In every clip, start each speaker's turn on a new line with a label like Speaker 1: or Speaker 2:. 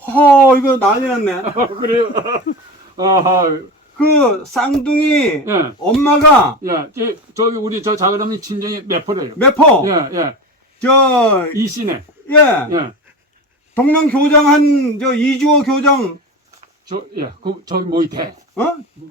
Speaker 1: 이거 난리 났네.
Speaker 2: 그래요. 아,
Speaker 1: 그 쌍둥이
Speaker 2: 예.
Speaker 1: 엄마가
Speaker 2: 예, 저기 우리 저 작은 어머니 친정이 매포래요.
Speaker 1: 매포.
Speaker 2: 예, 예.
Speaker 1: 저,
Speaker 2: 이씨네.
Speaker 1: 예.
Speaker 2: 예.
Speaker 1: 동명 교장한 저 이주호 교장,
Speaker 2: 저기 뭐 있대.
Speaker 1: 어?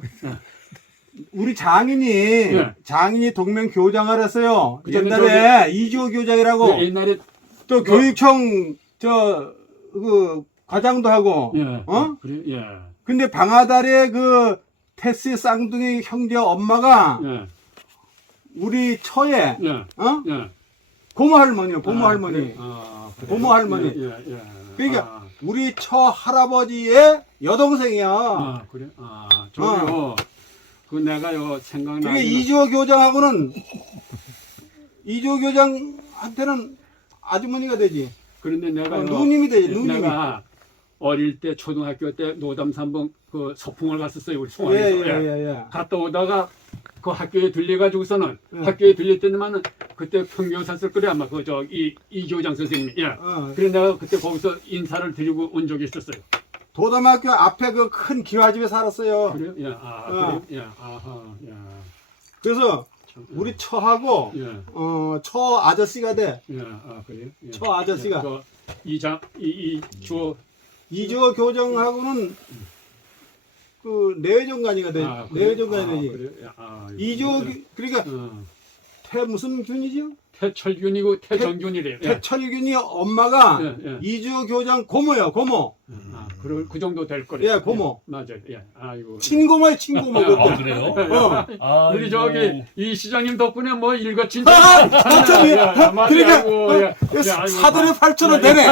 Speaker 1: 우리 장인이,
Speaker 2: 예.
Speaker 1: 장인이 동명 교장을 했어요.
Speaker 2: 그 전에
Speaker 1: 옛날에 이주호 교장이라고.
Speaker 2: 옛날에
Speaker 1: 또 교육청, 그, 과장도 하고.
Speaker 2: 예.
Speaker 1: 어?
Speaker 2: 그래, 예.
Speaker 1: 근데 방아다리에 그 테스 쌍둥이 형제 엄마가
Speaker 2: 예.
Speaker 1: 우리 처에,
Speaker 2: 예.
Speaker 1: 어?
Speaker 2: 예.
Speaker 1: 고모 할머니요, 고모 할머니.
Speaker 2: 그래. 그래.
Speaker 1: 고모 할머니.
Speaker 2: 예, 예, 예.
Speaker 1: 그러니까 우리 처 할아버지의 여동생이야.
Speaker 2: 그래. 저요. 그 내가요 생각나는.
Speaker 1: 그게 이주호 교장하고는 이주호 교장한테는 아주머니가 되지.
Speaker 2: 그런데 내가
Speaker 1: 누님이 되지, 누님이.
Speaker 2: 내가 어릴 때 초등학교 때 노담 3번 그 소풍을 갔었어요. 우리 송화에서.
Speaker 1: 예.
Speaker 2: 갔다 오다가 그 학교에 들려가지고서는
Speaker 1: 예.
Speaker 2: 학교에 들릴 때만은 그때 평교사였을 거래 아마 그 저 이 교장 선생님이. 예. 그래서 내가 그때 거기서 인사를 드리고 온 적이 있었어요.
Speaker 1: 도담학교 앞에 그 큰 기와집에 살았어요.
Speaker 2: 그래요? 예. 그래요? 예. 아하. 예.
Speaker 1: 그래서 우리 처하고
Speaker 2: 예.
Speaker 1: 처 아저씨가 돼.
Speaker 2: 예. 그래요? 예.
Speaker 1: 처 아저씨가. 이주호 교장하고는 그 내외정관이가 돼. 내외정관이 되지.
Speaker 2: 그래요?
Speaker 1: 이주호 그러니까 태 무슨 균이죠?
Speaker 2: 태철균이고 태정균이래요. 예.
Speaker 1: 태철균이 엄마가
Speaker 2: 예.
Speaker 1: 이주호 교장 고모요, 고모.
Speaker 2: 그 정도 될 거래요.
Speaker 1: 예, 고모.
Speaker 2: 맞아요. 예. 아이고.
Speaker 1: 친고모요, 친고모.
Speaker 3: 그래요?
Speaker 2: 우리 저기 이 시장님 덕분에 뭐 일거친
Speaker 1: 그러니까 사돈의 8천원 되네.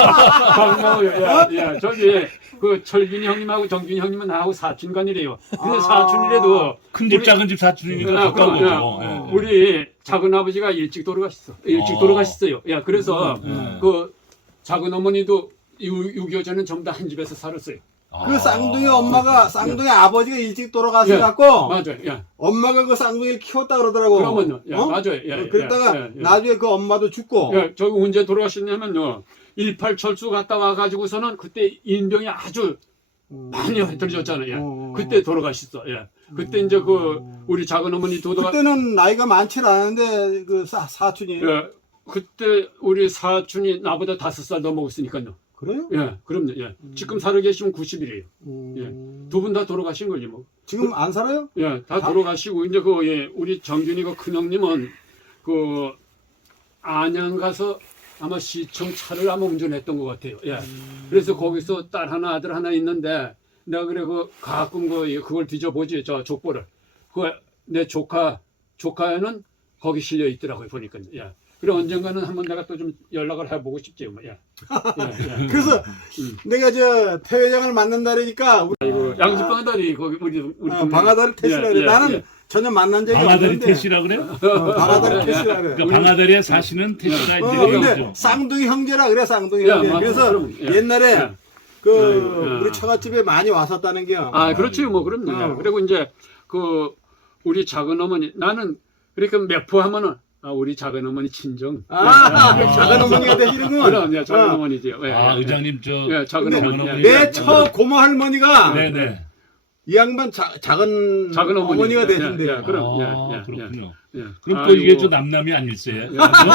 Speaker 2: 예, 저기 그 철균이 형님하고 정균이 형님은 나하고 사촌간이래요. 근데 사촌이라도
Speaker 3: 큰 집 작은 집 사촌이니까 가까운 거죠. 예.
Speaker 2: 우리 작은 아버지가 일찍 돌아가셨어요. 예, 그래서 그 작은 어머니도 6.25 전은 전부 다 한 집에서 살았어요.
Speaker 1: 그 쌍둥이 엄마가 쌍둥이 아버지가 일찍 돌아가서 갖고
Speaker 2: 맞아요. 예.
Speaker 1: 엄마가 그 쌍둥이를 키웠다 그러더라고.
Speaker 2: 그러면요. 예, 맞아요. 예,
Speaker 1: 그랬다가 나중에 그 엄마도 죽고.
Speaker 2: 예, 저기 언제 돌아가셨냐면요. 18 철수 갔다 와가지고서는 그때 인병이 아주 많이 들어졌잖아요. 예. 그때 돌아가셨어. 예. 그때 이제 그 우리 작은 어머니 도도가
Speaker 1: 그때는 나이가 많지 않은데 그 사촌이.
Speaker 2: 예. 그때 우리 사촌이 나보다 5살 더 먹었으니까요.
Speaker 1: 그래요?
Speaker 2: 예, 그럼요. 예. 지금 살아 계시면 90이래요. 예. 두 분 다 돌아가신 거지 뭐.
Speaker 1: 지금 안 살아요?
Speaker 2: 예, 다 돌아가시고 이제 그 예, 우리 정균이가 큰 형님은 그 안양 가서 아마 시청 차를 아마 운전했던 것 같아요. 예. 그래서 거기서 딸 하나 아들 하나 있는데 내가 그래 그 가끔 그걸 뒤져보지 저 족보를. 그 내 조카에는 거기 실려 있더라고요 보니까. 예. 그래 언젠가는 한번 내가 또 좀 연락을 해보고 싶지 뭐. 예. 예.
Speaker 1: 그래서 내가 저 태회장을 만난다니까
Speaker 2: 양식방아다리 거기 우리
Speaker 1: 방아다리 태시라 그래. 나는 전혀 만난 적이
Speaker 3: 방아다리
Speaker 1: 없는데.
Speaker 3: 태시라 그래요?
Speaker 1: 방아다리 태시라 그래.
Speaker 3: 그러니까 방아다리에 사시는 태시가
Speaker 1: 근데
Speaker 3: 있죠.
Speaker 1: 쌍둥이 형제라 그래 쌍둥이 형제.
Speaker 2: 맞아,
Speaker 1: 그래서
Speaker 2: 그럼, 예.
Speaker 1: 옛날에 우리 처갓집에 많이 왔었다는 게요.
Speaker 2: 그렇죠 뭐 그럼요. 그리고 이제 그 우리 작은 어머니 나는 그러니까 매포하면은 우리 작은 어머니 친정.
Speaker 1: 작은 어머니가 되시는군.
Speaker 2: 그럼 예, 작은 어머니죠. 예,
Speaker 3: 의장님 저
Speaker 2: 예, 작은 어머니.
Speaker 1: 내 처 고모 할머니가
Speaker 3: 네네.
Speaker 1: 이 양반 작은 어머니가 되신대요.
Speaker 2: 그럼
Speaker 3: 그렇군요.
Speaker 2: 예.
Speaker 3: 그럼 또 이게 저 남남이 아닐세?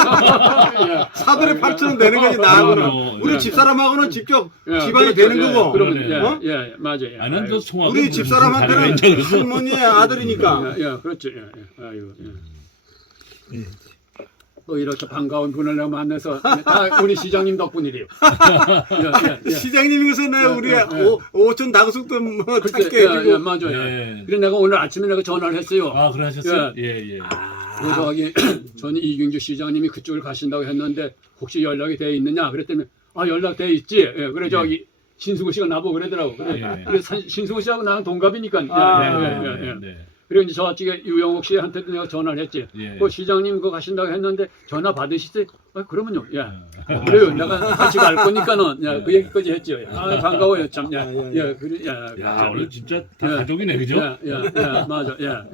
Speaker 1: 사돈의 8천원 되는 거지 나하고는. 우리 집사람하고는 직접 집안이 되는 거고.
Speaker 2: 그러면 예, 맞아요.
Speaker 3: 나는 저 송하고
Speaker 1: 우리 집사람한테는 할머니의 아들이니까.
Speaker 2: 예, 그렇죠. 예. 아이고. 예. 이렇게 반가운 분을 내가 만나서 다 우리 시장님 덕분이래요.
Speaker 1: 시장님이 요새 내가 우리 오천 당숙도 뭐 찾게 해주고.
Speaker 2: 맞아요. 그래 내가 오늘 아침에 내가 전화를 했어요.
Speaker 3: 그러셨어요? 예.
Speaker 2: 그래서 거기 전 이경주 시장님이 그쪽을 가신다고 했는데 혹시 연락이 돼 있느냐 그랬더니 연락돼 있지. 예, 그래 저기 신승우 씨가 나보고 그러더라고. 그래 신승우 씨하고 나랑 동갑이니까. 그리고 이제 저쪽에 유영옥 씨한테도 내가 전화를 했지. 그 시장님 그거 가신다고 했는데 전화 받으시지? 그러면요. 그래요. 내가 같이 갈 거니까는 그 얘기까지 했죠. 반가워요 참. 그래.
Speaker 3: 오늘 진짜 다 가족이네, 그죠?
Speaker 2: 맞아.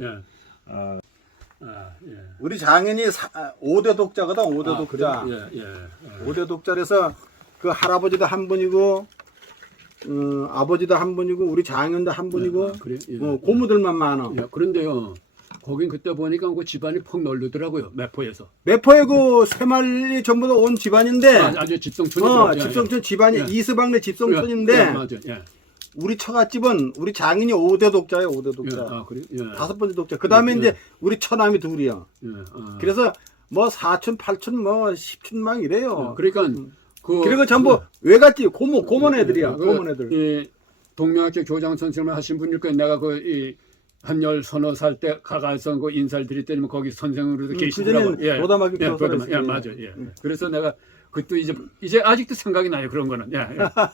Speaker 1: 우리 장인이 5대 독자거든. 5대 독자. 5대 독자라서 그 할아버지도 한 분이고 아버지도 한 분이고 우리 장인도 한 분이고
Speaker 2: 그래. 예.
Speaker 1: 고모들만 많아.
Speaker 2: 야, 그런데요. 거긴 그때 보니까 그 집안이 폭 널르더라고요. 매포에서.
Speaker 1: 매포에 그 세마리 전부 다 온 집안인데
Speaker 2: 아주 집성촌이.
Speaker 1: 집성촌 집안이
Speaker 2: 예.
Speaker 1: 이서방네 집성촌인데
Speaker 2: 예, 맞아. 예.
Speaker 1: 우리 처갓집은 우리 장인이 5대 독자예요. 5대 독자.
Speaker 2: 예. 아, 그래. 예.
Speaker 1: 5번째 독자. 그 다음에
Speaker 2: 예.
Speaker 1: 이제 우리 처남이 둘이야.
Speaker 2: 예. 아.
Speaker 1: 그래서 뭐 4촌, 8촌, 뭐 10촌 막 이래요.
Speaker 2: 그러니까
Speaker 1: 그리고 전부 외갓집 고모네 애들이야. 고모네 애들.
Speaker 2: 이 동명학교 교장 선생님을 하신 분일 거예요. 내가 한 10서너 살 때 가가서 그 인사를 드릴 때면 거기 선생으로도 계시더라고요.
Speaker 1: 그전엔 로다마기
Speaker 2: 예,
Speaker 1: 교사를
Speaker 2: 예, 맞아. 예. 그래서 내가 그것도 이제 아직도 생각이 나요. 그런 거는. 예,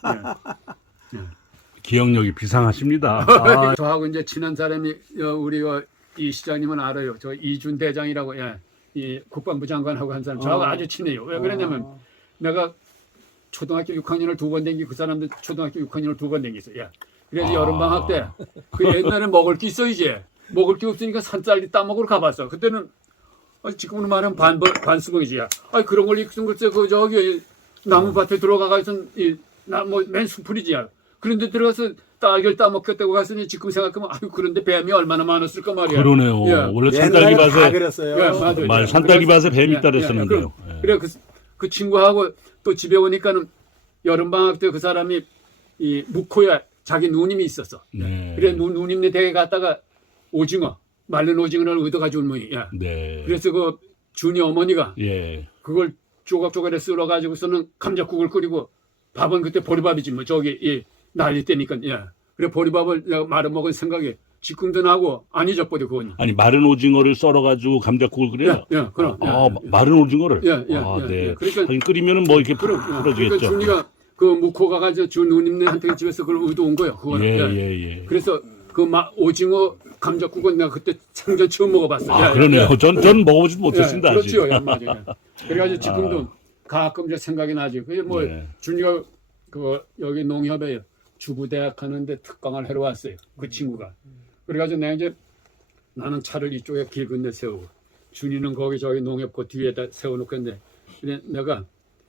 Speaker 2: 예.
Speaker 3: 기억력이 비상하십니다.
Speaker 2: 아, 저하고 이제 친한 사람이 우리 이 시장님은 알아요. 저 이준 대장이라고 이 국방부 장관하고 한 사람 저하고 아주 친해요. 왜 그러냐면 내가 초등학교 6학년을 2번 댕기 그 사람도 초등학교 6학년을 2번 댕겼어. 야. 그래서 여름방학 때 그 옛날에 먹을 게 있어 이제 먹을 게 없으니까 산쌀리 따먹으러 가봤어. 그때는 지금으로 말하면 반수봉이지. 야. 그런 걸 익힌 글쎄 그 저기 나무밭에 들어가서 나뭐맨 수풀이지. 야. 그런데 들어가서 딸기를 따먹겠다고 갔으니 지금 생각하면 그런데 뱀이 얼마나 많았을까 말이야.
Speaker 3: 그러네요.
Speaker 2: 예.
Speaker 3: 원래 산딸기
Speaker 1: 다
Speaker 3: 밭에
Speaker 1: 그랬어요.
Speaker 2: 예, 맞아요.
Speaker 3: 산딸기 밭에 뱀이
Speaker 2: 예,
Speaker 3: 있다
Speaker 2: 예,
Speaker 3: 그랬었는데요. 예.
Speaker 2: 그래 그 친구하고 또 집에 오니까는 여름방학 때 그 사람이 이 묵호야 자기 누님이 있었어.
Speaker 3: 네.
Speaker 2: 그래 누님네 댁에 갔다가 오징어 말른 오징어를 얻어가지고 온 모양이야.
Speaker 3: 네.
Speaker 2: 그래서 그 준이 어머니가
Speaker 3: 예.
Speaker 2: 그걸 조각조각에 썰어가지고서는 감자국을 끓이고 밥은 그때 보리밥이지 뭐 저기 난리 때니까. 예. 그래 보리밥을 내가 말아먹은 생각에 지금도 나고 안 잊어버려 그거는.
Speaker 3: 아니 마른 오징어를 썰어가지고 감자국을 끓여요.
Speaker 2: 예, 그럼.
Speaker 3: 마른 오징어를.
Speaker 2: 예.
Speaker 3: 네.
Speaker 2: 그러니까
Speaker 3: 하긴 끓이면은 뭐 이렇게
Speaker 2: 그러니까
Speaker 3: 풀어지겠죠.
Speaker 2: 준이가 그 묵호가 가지고 준 누님네한테 집에서 그걸 얻어온 거예요. 그거는.
Speaker 3: 예.
Speaker 2: 그래서 그 오징어 감자국은 내가 그때 생전 처음 먹어봤어.
Speaker 3: 그러네요. 전 먹어보지도 못했습니다. 아직.
Speaker 2: 그렇죠. 맞아요. 그래가지고 지금도 가끔 이제 생각이 나지. 그게 뭐
Speaker 3: 네.
Speaker 2: 준이가 그 여기 농협에 주부대학 하는데 특강을 하러 왔어요. 그 친구가. 그래가지고 내가 이제 나는 차를 이쪽에 길 건너 세우고 준이는 거기 저기 농협 그 뒤에다 세워놓고 있는데 그래 내가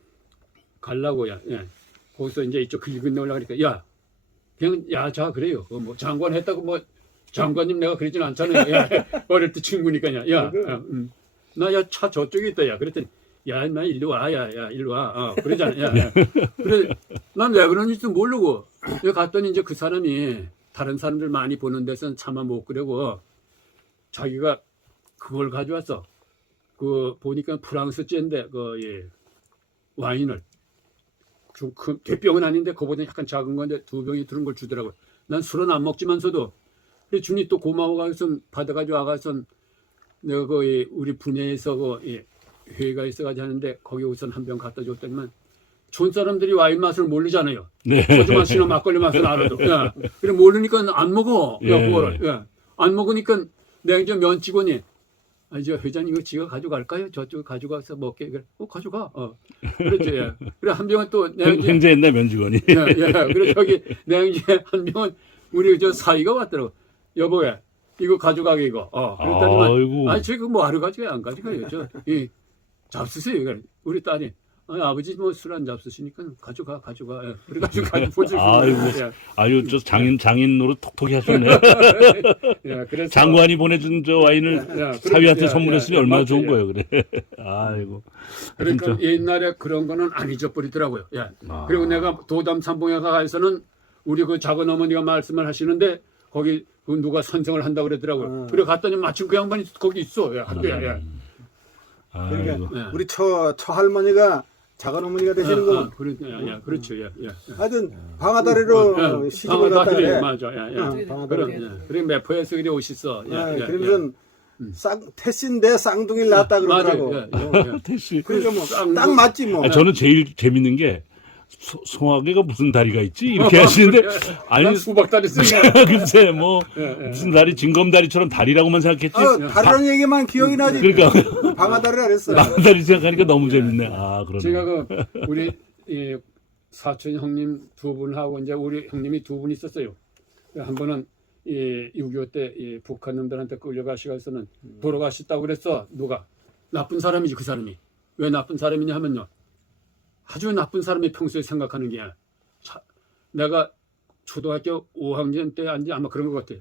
Speaker 2: 갈라고야. 예. 거기서 이제 이쪽 길 건너 올라가니까 야 그냥 자 그래요. 뭐 장관 했다고 뭐 장관님 내가 그러진 않잖아요. 야, 어릴 때 친구니까요. 나 차 저쪽에 있다. 야 그랬더니 야 나 일로 와. 야 일로 와. 그러잖아. 야. 그래 난 왜 그런지도 모르고 여기 갔더니 이제 그 사람이 다른 사람들 많이 보는 데서는 차마 못 그려고 자기가 그걸 가져왔어. 그 보니까 프랑스 째인데 와인을 좀 큰 대병은 아닌데 그보다 약간 작은 건데 2병이 들은 걸 주더라고요. 난 술은 안 먹지만서도 준이 또 고마워가서 받아가지고 와가서 내가 우리 분야에서 회의가 있어가지고 하는데 거기 우선 한 병 갖다 줬더니만 촌 사람들이 와인 맛을 모르잖아요.
Speaker 3: 네.
Speaker 2: 소주 맛이나 막걸리 맛을 알아도. 그래 모르니까 안 먹어. 그거를. 안 먹으니까 내가 이제 면 직원이 저 회장님 이거 지가 가져갈까요? 저쪽 가져가서 먹게. 그래. 가져가. 그렇죠. 그래 한 병은 또 내가
Speaker 3: 현재 옛날 면직원이.
Speaker 2: 그래 저기 내가 이제 한 병은 우리 저 사이가 왔더라고. 여보야 이거 가져가게 이거. 그랬더니 아니 저기 뭐 하러 가져가요? 안 가져가요. 잡수세요. 그래. 우리 딸이 아버지 뭐 술 안 잡수시니까 가져가. 그래가지고 가져보지.
Speaker 3: 아유 저 장인 노릇 톡톡히 하셨네요.
Speaker 2: 그래서
Speaker 3: 장관이 보내준 저 와인을 사위한테 선물했으니 얼마나 좋은 거예요, 그래. 아이고.
Speaker 2: 그러니까
Speaker 3: 진짜.
Speaker 2: 옛날에 그런 거는 안 잊어버리더라고요. 그리고 내가 도담 삼봉에 가서는 우리 그 작은 어머니가 말씀을 하시는데 거기 그 누가 선생을 한다고 그러더라고요. 그래 갔더니 마침 그 양반이 거기 있어. 학교에.
Speaker 1: 그러니까 우리 처할머니가 작은 어머니가 되시는 거.
Speaker 2: 그렇죠.
Speaker 1: 하여튼 방아다리로 시집을 갔다 그래.
Speaker 2: 맞아. 그래 매포에서 그래 오셨어.
Speaker 1: 그러면서 태신데 쌍둥이를 낳았다 그러더라고.
Speaker 3: 태씨.
Speaker 1: 그러니까 뭐 딱 맞지 뭐.
Speaker 3: 저는 제일 재밌는 게 송하게가 무슨 다리가 있지? 이렇게 하시는데 아니
Speaker 2: 수박다리 쓰냐?
Speaker 3: 글쎄 뭐 무슨 다리 징검다리처럼 다리라고만 생각했지.
Speaker 1: 다른 얘기만 기억이 나지.
Speaker 3: 그러니까
Speaker 1: 방아다리라 그랬어.
Speaker 3: 방아다리 생각하니까 너무 재밌네. 그러네.
Speaker 2: 제가 우리 사촌 형님 2분하고 이제 우리 형님이 2분 있었어요. 한 번은 6.25 때 북한 놈들한테 끌려가시고서는 돌아가셨다고 그랬어. 누가 나쁜 사람이지 그 사람이. 왜 나쁜 사람이냐 하면요. 아주 나쁜 사람이 평소에 생각하는 게 내가 초등학교 5학년 때 아닌지 아마 그런 것 같아요.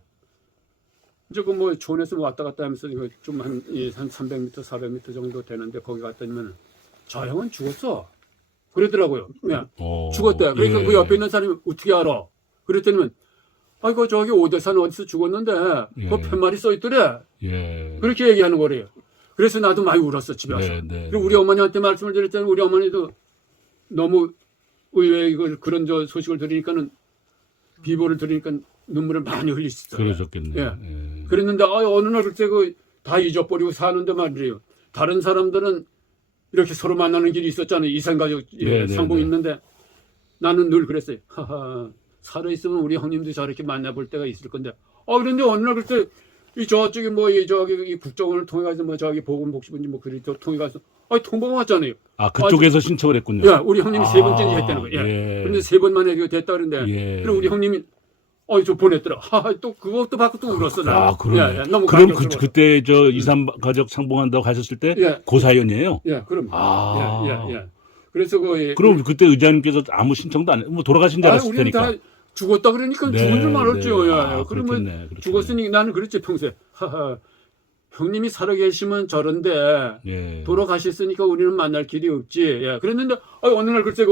Speaker 2: 이제 그 뭐 존에서 왔다 갔다 하면서 이거 좀 한 300m, 400m 정도 되는데 거기 갔더니면 저 형은 죽었어. 그러더라고요. 예. 죽었대. 그러니까
Speaker 3: 예.
Speaker 2: 그 옆에 있는 사람이 어떻게 알아? 그랬더니만 아이고 저기 오대산 어디서 죽었는데
Speaker 3: 예.
Speaker 2: 그 팻말이 써 있더래.
Speaker 3: 예.
Speaker 2: 그렇게 얘기하는 거래요. 그래서 나도 많이 울었어 집에 와서.
Speaker 3: 네, 네.
Speaker 2: 그리고 우리 어머니한테 말씀을 드렸더니 우리 어머니도 너무 의외의 이걸 그런 저 소식을 들으니까는 비보를 들으니까 눈물을 많이 흘리셨어요.
Speaker 3: 그러셨겠네요.
Speaker 2: 예.
Speaker 3: 예.
Speaker 2: 그랬는데 어느 날 그때 그다 잊어버리고 사는데 말이에요. 다른 사람들은 이렇게 서로 만나는 길이 있었잖아요. 이산가족
Speaker 3: 네,
Speaker 2: 상봉
Speaker 3: 네.
Speaker 2: 있는데 나는 늘 그랬어요. 하하, 살아있으면 우리 형님도 저렇게 만나볼 때가 있을 건데. 그런데 어느 날 그때 이 저쪽에 뭐 이 저기 이 국정원을 통해 가서 뭐 저기 보건복지부인지 뭐 그리 통해 가서 통보가 왔잖아요.
Speaker 3: 아, 그쪽에서 신청을 했군요.
Speaker 2: 야, 우리 형님이 세 번째 했다는 거예요.
Speaker 3: 예.
Speaker 2: 그런데 세 번만 해도 됐다 그러는데.
Speaker 3: 예.
Speaker 2: 그리고 우리 형님이 저 보냈더라. 또 그것도 받고 또 울었어. 나.
Speaker 3: 아, 그러네.
Speaker 2: 너무
Speaker 3: 그럼
Speaker 2: 감격스러워.
Speaker 3: 그때 저 이산 가족 상봉한다고 가셨을 때
Speaker 2: 예.
Speaker 3: 고사연이에요?
Speaker 2: 예, 그럼.
Speaker 3: 아.
Speaker 2: 예. 그래서
Speaker 3: 그럼 그때 의장님께서 아무 신청도 안 해? 뭐 돌아가신 줄 알았을
Speaker 2: 우리는
Speaker 3: 테니까.
Speaker 2: 다 죽었다 그러니까
Speaker 3: 네,
Speaker 2: 죽은 줄 알았죠.
Speaker 3: 네.
Speaker 2: 예.
Speaker 3: 아,
Speaker 2: 그러면
Speaker 3: 그렇겠네, 그렇겠네.
Speaker 2: 죽었으니 나는 그랬지 평소에. 하하. 형님이 살아계시면 저런데
Speaker 3: 예.
Speaker 2: 돌아가셨으니까 우리는 만날 길이 없지. 예. 그랬는데 어느 날 글쎄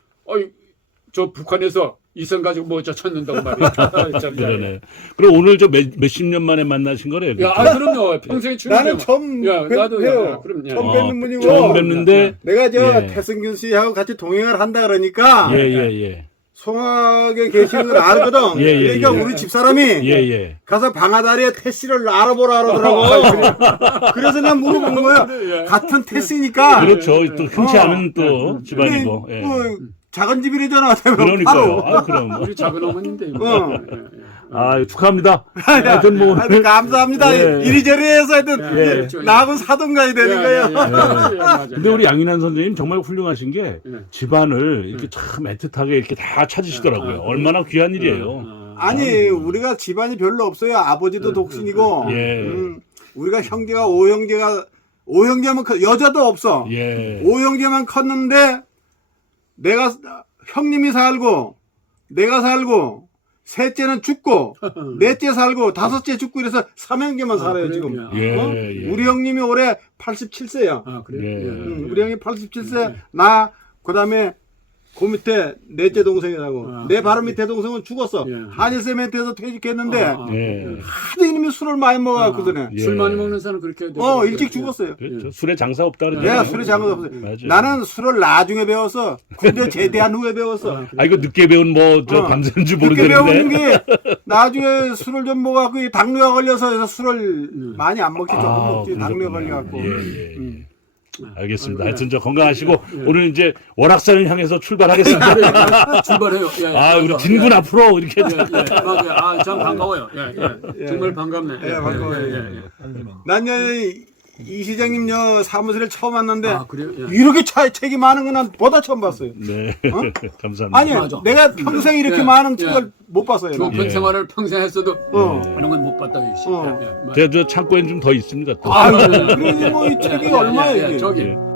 Speaker 2: 저 북한에서 이성 가지고 뭐 저 찾는다고 말이야. 참,
Speaker 3: 그러네. 그럼 오늘 저 몇십 년 만에 만나신 거래요?
Speaker 2: 야, 그럼요. 평생에
Speaker 1: 나는 처음
Speaker 2: 야, 나도
Speaker 1: 봬요.
Speaker 2: 그럼
Speaker 1: 처음
Speaker 3: 아,
Speaker 1: 뵙는 분이고.
Speaker 3: 처음 뵙는데
Speaker 1: 내가 저
Speaker 3: 예.
Speaker 1: 태승균 씨하고 같이 동행을 한다 그러니까
Speaker 3: 예.
Speaker 1: 송악에 계시는 걸 알거든.
Speaker 3: 예, 예,
Speaker 1: 그러니까
Speaker 3: 예.
Speaker 1: 우리 집사람이
Speaker 3: 예.
Speaker 1: 가서 방아다리에 태씨를 알아보라 그러더라고. 그래서 내가 물어본 거야.
Speaker 2: 예.
Speaker 1: 같은 태씨니까.
Speaker 3: 그렇죠. 또 흔치 않은 또 집안이고. 예.
Speaker 1: 뭐 작은 집이래잖아.
Speaker 3: 그러니까요.
Speaker 1: 바로.
Speaker 3: 아, 그럼.
Speaker 2: 우리 작은 어머니인데.
Speaker 3: 아, 축하합니다. 하여튼 뭐.
Speaker 1: 하여튼 감사합니다.
Speaker 3: 예.
Speaker 1: 이리저리 해서 하여튼
Speaker 3: 예.
Speaker 1: 나하고 사돈 가야 되는 거예요.
Speaker 3: 근데 우리 양인환 선생님 정말 훌륭하신 게
Speaker 2: 예.
Speaker 3: 집안을 이렇게 참 애틋하게 이렇게 다 찾으시더라고요. 얼마나 귀한 일이에요.
Speaker 1: 아니 우리가 집안이 별로 없어요. 아버지도 독신이고
Speaker 3: 예.
Speaker 1: 우리가 형제가 오형제만 여자도 없어.
Speaker 3: 예.
Speaker 1: 오형제만 컸는데 내가 형님이 살고 내가 살고 셋째는 죽고 넷째 살고 다섯째 죽고 이래서 삼형제만 살아요 지금.
Speaker 3: 예,
Speaker 1: 어?
Speaker 3: 예.
Speaker 1: 우리 형님이 올해 87세야.
Speaker 2: 그래.
Speaker 3: 예.
Speaker 1: 우리 형이 87세 나 그다음에 그 밑에 넷째 동생이라고 내 바로 밑에 동생은 죽었어.
Speaker 2: 예.
Speaker 1: 한일세멘트에서 퇴직했는데
Speaker 3: 예.
Speaker 1: 하도 이놈이 술을 많이 먹어갖거든.
Speaker 3: 예.
Speaker 2: 술 많이 먹는 사람 그렇게 해야 돼.
Speaker 1: 일찍 죽었어요.
Speaker 3: 그렇죠. 술에 장사 없다 그러죠.
Speaker 1: 내가 술에 장사 없어요.
Speaker 3: 맞아요.
Speaker 1: 나는 술을 나중에 배웠어. 군대 제대한 후에 배웠어.
Speaker 3: 아, 이거 늦게 배운 뭐, 저, 밤새는 줄
Speaker 1: 그렇게 배우는
Speaker 3: 모르겠는데.
Speaker 1: 게 나중에 술을 좀 먹어갖고 이 당뇨가 걸려서 해서 술을 많이 안 먹지 조금 먹지 당뇨 걸려갖고.
Speaker 3: 예. 알겠습니다. 하여튼 저 건강하시고 오늘 이제 월악산을 향해서 출발하겠습니다.
Speaker 2: 출발해요.
Speaker 3: 아, 우리 진군 앞으로 이렇게.
Speaker 2: 맞아요. 참 반가워요. 정말 반갑네.
Speaker 1: 반가워요. 난 이 시장님 사무실을 처음 왔는데
Speaker 2: 그래요?
Speaker 1: 이렇게 책이 많은 건 난 보다 처음 봤어요.
Speaker 3: 네. 감사합니다.
Speaker 1: 아니
Speaker 2: 맞아.
Speaker 1: 내가 평생 이렇게 많은 책을 못 봤어요. 난.
Speaker 2: 좁은 생활을 평생 했어도
Speaker 1: 어.
Speaker 2: 이런 건 못 봤다.
Speaker 1: 어.
Speaker 3: 제가 저 창고엔 좀 더 있습니다. 또.
Speaker 1: 그러니 뭐 이 책이 얼마예요? 이게?
Speaker 2: 저기
Speaker 3: 예.